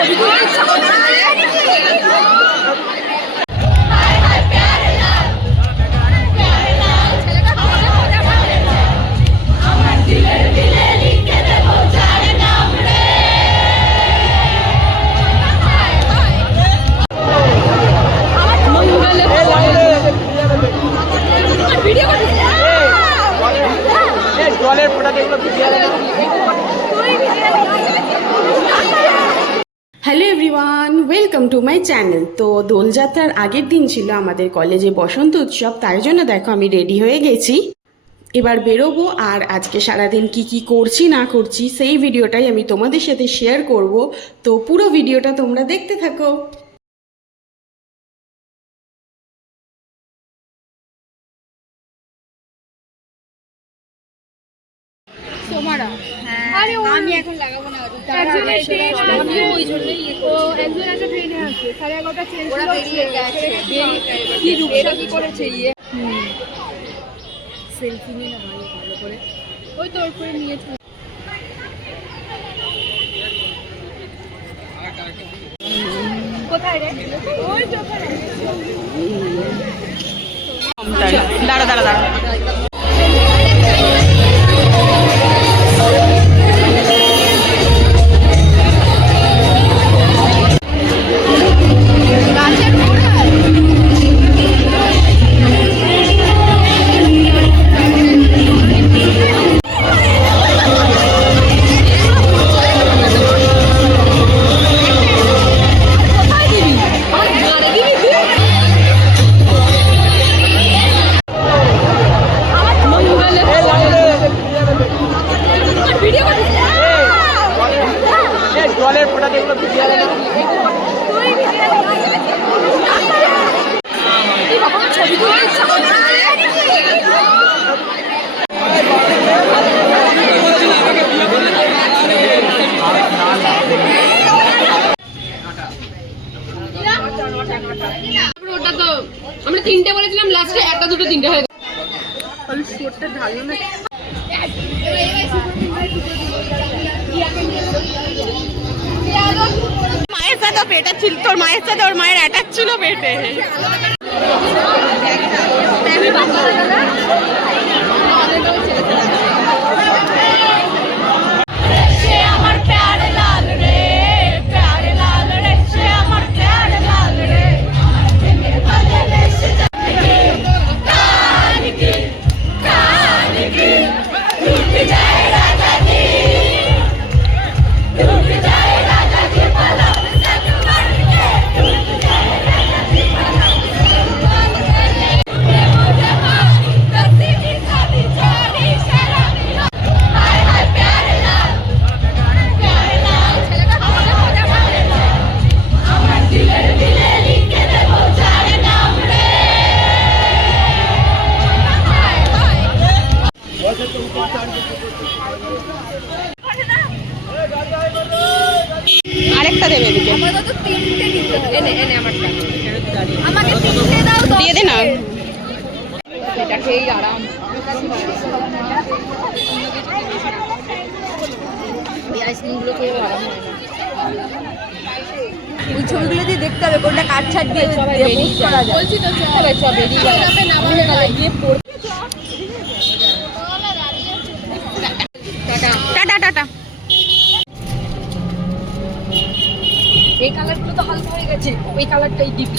ছবি তুলতে ইচ্ছা জলের ফোটা যেগুলো hello everyone welcome to my channel তো দোলযাত্রার আগের দিন ছিল আমাদের কলেজে বসন্ত উৎসব, তার জন্য দেখো আমি রেডি হয়ে গেছি। এবার বেরোবো আর আজকে সারাদিন কি কি করছি না করছি, সেই ভিডিওটাই আমি তোমাদের সাথে শেয়ার করব। তো পুরো ভিডিওটা তোমরা দেখতে থাকো। আরে আমি এখন লাগাবো না ওই জন্যই ও একজন একটা ট্রেনে আছে সাড়ে এগারোটা ট্রেন ওরা বেরিয়ে গেছে। কি রূপসা? কি করেছে ইয়ে? সেলফি নিয়ে ভালো ভালো করে। ওই তোর করে নিয়েছে কোথায় রে? ওই দাঁড়া দাঁড়া দাঁড়া। জলের ফোটা যেগুলো ওটা তো আমরা তিনটে বলেছিলাম লাস্টে একটা দুটো তিনটে হয়ে গেছে। মায়ের সাথে পেটে ছিল তোর মায়ের সাথে ওর মায়ের অ্যাটাক ছিল পেটে। আইসক্রিমগুলো খেয়ে আরাম হয় না ওই ছবিগুলো দিয়ে দেখতে হবে কোনটা কাট ছাট দিয়ে দিয়ে বলছি তো চল চল বেরিয়ে যাবে। না বলে গিয়ে পড় এই কালারগুলো তো হালকা হয়ে গেছে ওই কালারটাই দিবি।